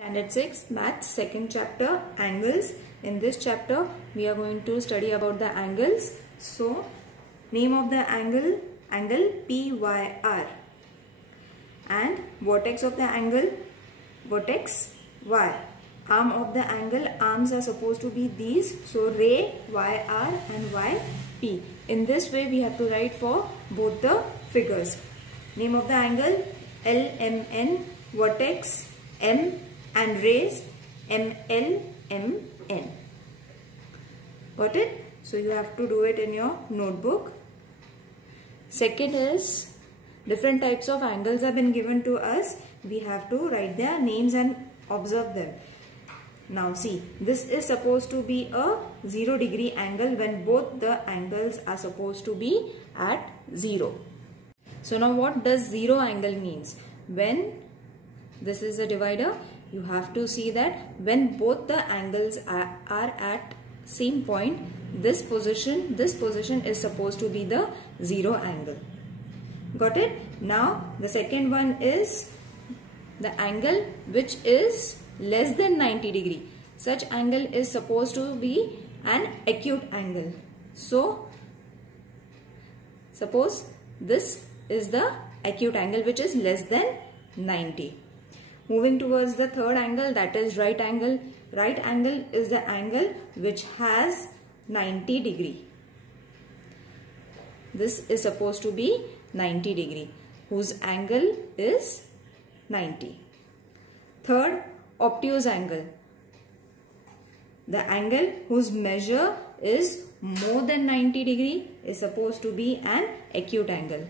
Standard 6 Maths second chapter angles. In this chapter we are going to study about the angles. So name of the angle PYR, and vertex of the angle vertex Y. Arm of the angle, arms are supposed to be these, so ray YR and YP. In this way we have to write for both the figures. Name of the angle LMN, vertex M, and rays MLMN. Got it? So you have to do it in your notebook. Second is different types of angles have been given to us. We have to write their names and observe them. Now see, this is supposed to be a 0 degree angle when both the angles are supposed to be at 0. So now what does 0 angle means? When this is a divider, you have to see that when both the angles are at same point, this position is supposed to be the 0 angle. Got it? Now the second one is the angle which is less than 90 degree. Such angle is supposed to be an acute angle. So suppose this is the acute angle which is less than 90. Moving towards the third angle, that is right angle. Right angle is the angle which has 90 degree. This is supposed to be 90 degree, whose angle is 90. Third, obtuse angle. The angle whose measure is more than 90 degree is supposed to be an acute angle.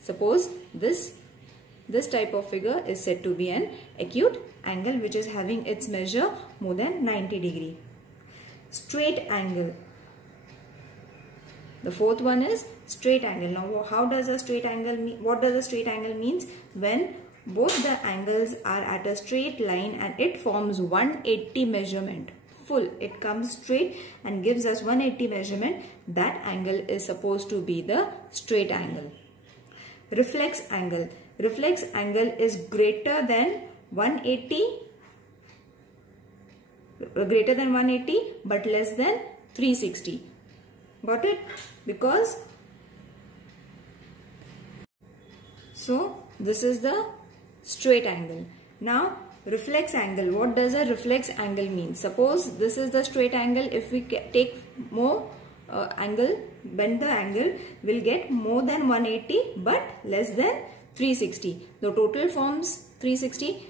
Suppose this type of figure is said to be an acute angle which is having its measure more than 90 degree. Straight angle. The fourth one is straight angle. Now how does a straight angle mean? What does a straight angle means? When both the angles are at a straight line and it forms 180 measurement. Full, it comes straight and gives us 180 measurement. That angle is supposed to be the straight angle. Reflex angle. Reflex angle is greater than 180 but less than 360. Got it? Because so this is the straight angle. Now reflex angle. What does a reflex angle mean? Suppose this is the straight angle. If we take more angle, bend the angle, we'll get more than 180 but less than 360. The total forms 360.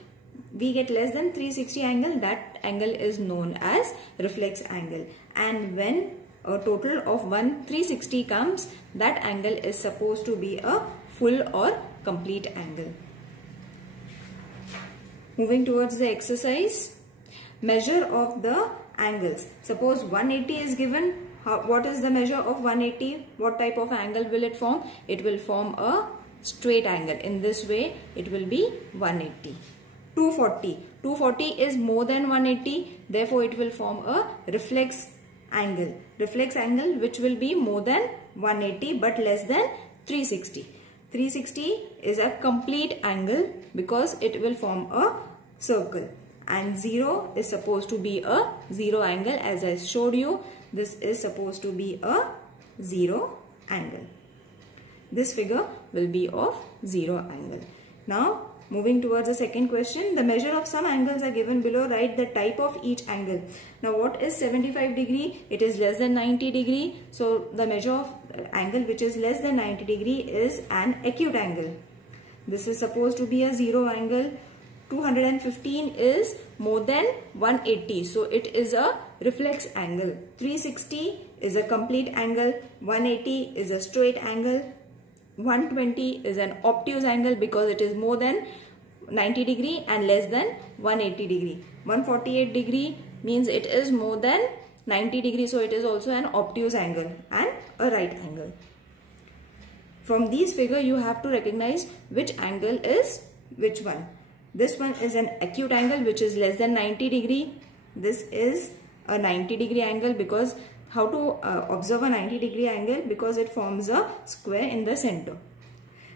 We get less than 360 angle. That angle is known as reflex angle. And when a total of 360 comes, that angle is supposed to be a full or complete angle. Moving towards the exercise. Measure of the angles. Suppose 180 is given. What is the measure of 180? What type of angle will it form? It will form a straight angle. In this way, it will be 180. 240. 240 is more than 180. Therefore, it will form a reflex angle. Reflex angle which will be more than 180 but less than 360. 360 is a complete angle because it will form a circle. And 0 is supposed to be a 0 angle. As I showed you, this is supposed to be a 0 angle. This figure will be of 0 angle. Now moving towards the second question. The measure of some angles are given below. Write the type of each angle. Now what is 75 degree? It is less than 90 degree. So the measure of angle which is less than 90 degree is an acute angle. This is supposed to be a 0 angle. 215 is more than 180. So it is a reflex angle. 360 is a complete angle. 180 is a straight angle. 120 is an obtuse angle because it is more than 90 degree and less than 180 degree. 148 degree means it is more than 90 degree, so it is also an obtuse angle and a right angle. From these figure you have to recognize which angle is which one. This one is an acute angle which is less than 90 degree. This is a 90 degree angle because how to observe a 90 degree angle? Because it forms a square in the center.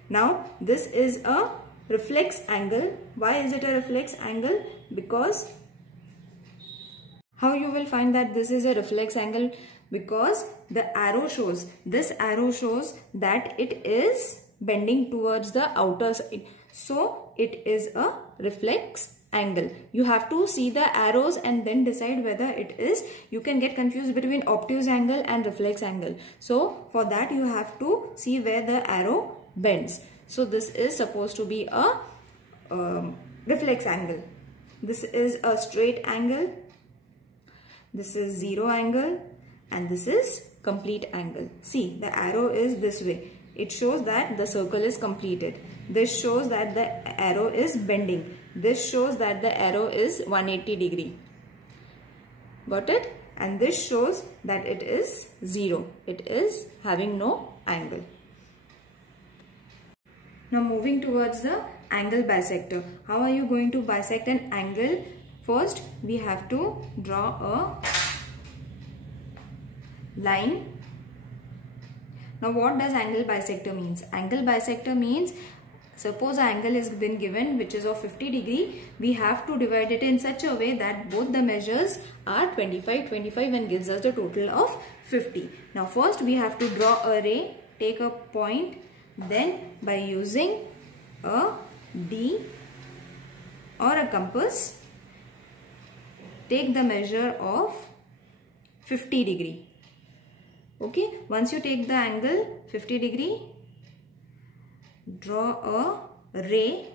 Now this is a reflex angle. Why is it a reflex angle? Because how you will find that this is a reflex angle? Because the arrow shows, this arrow shows that it is bending towards the outer side. So it is a reflex angle. You have to see the arrows and then decide whether it is. You can get confused between obtuse angle and reflex angle. So for that you have to see where the arrow bends. So this is supposed to be a reflex angle. This is a straight angle. This is zero angle. And this is complete angle. See, the arrow is this way. It shows that the circle is completed. This shows that the arrow is bending. This shows that the arrow is 180 degree. Got it? And this shows that it is zero. It is having no angle. Now moving towards the angle bisector. How are you going to bisect an angle? First, we have to draw a line. Now what does angle bisector means? Angle bisector means, suppose an angle has been given which is of 50 degree, we have to divide it in such a way that both the measures are 25 and gives us the total of 50. Now first we have to draw a ray, take a point, then by using a D or a compass, take the measure of 50 degree. Okay, once you take the angle 50 degree, draw a ray.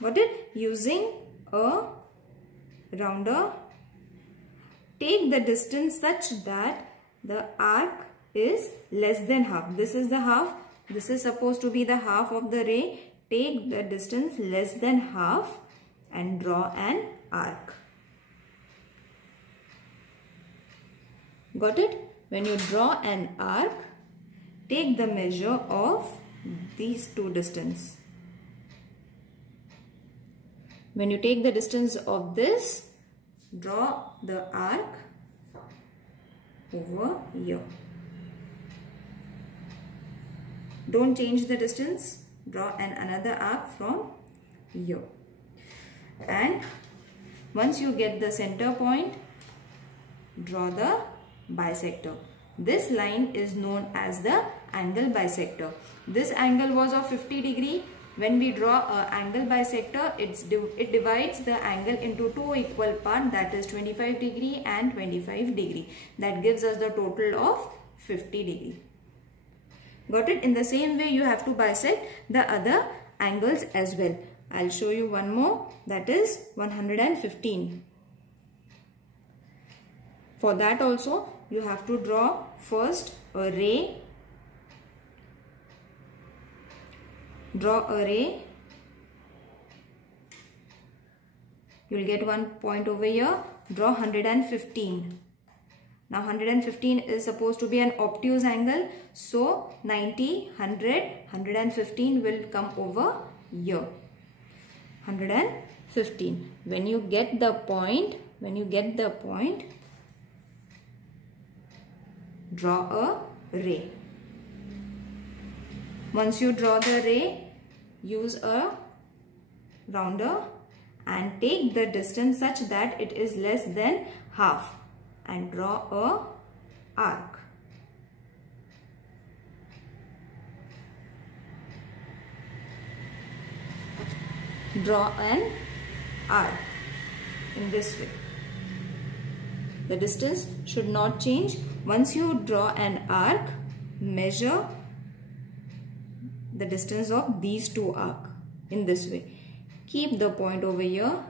Got it? Using a rounder, take the distance such that the arc is less than half. This is the half. This is supposed to be the half of the ray. Take the distance less than half and draw an arc. Got it? When you draw an arc, take the measure of these two distance. When you take the distance of this, draw the arc over here. Don't change the distance. Draw another arc from here. And once you get the center point, draw the bisector. This line is known as the angle bisector. This angle was of 50 degree. When we draw an angle bisector, it divides the angle into two equal parts, that is 25 degree and 25 degree. That gives us the total of 50 degree. Got it? In the same way you have to bisect the other angles as well. I'll show you one more, that is 115. For that also you have to draw first a ray. Draw a ray. You will get one point over here. Draw 115. Now 115 is supposed to be an obtuse angle. So 90, 100, 115 will come over here. 115. When you get the point, draw a ray. Once you draw the ray, use a rounder and take the distance such that it is less than half and draw a arc. Draw an arc in this way. The distance should not change. Once you draw an arc, measure the distance of these two arcs in this way. Keep the point over here.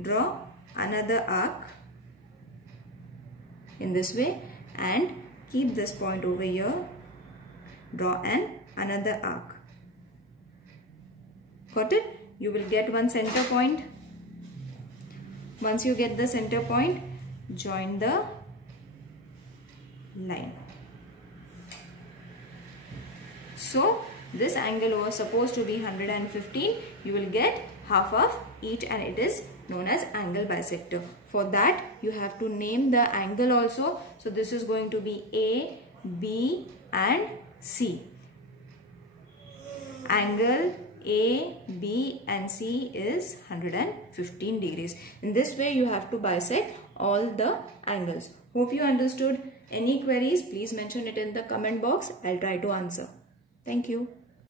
Draw another arc in this way and keep this point over here. Draw another arc. Got it? You will get one center point. Once you get the center point, join the line. So this angle was supposed to be 115. You will get half of each and it is known as angle bisector. For that you have to name the angle also. So this is going to be A, B and C. Angle A, B and C is 115 degrees. In this way you have to bisect all the angles. Hope you understood. Any queries, please mention it in the comment box. I'll try to answer. Thank you.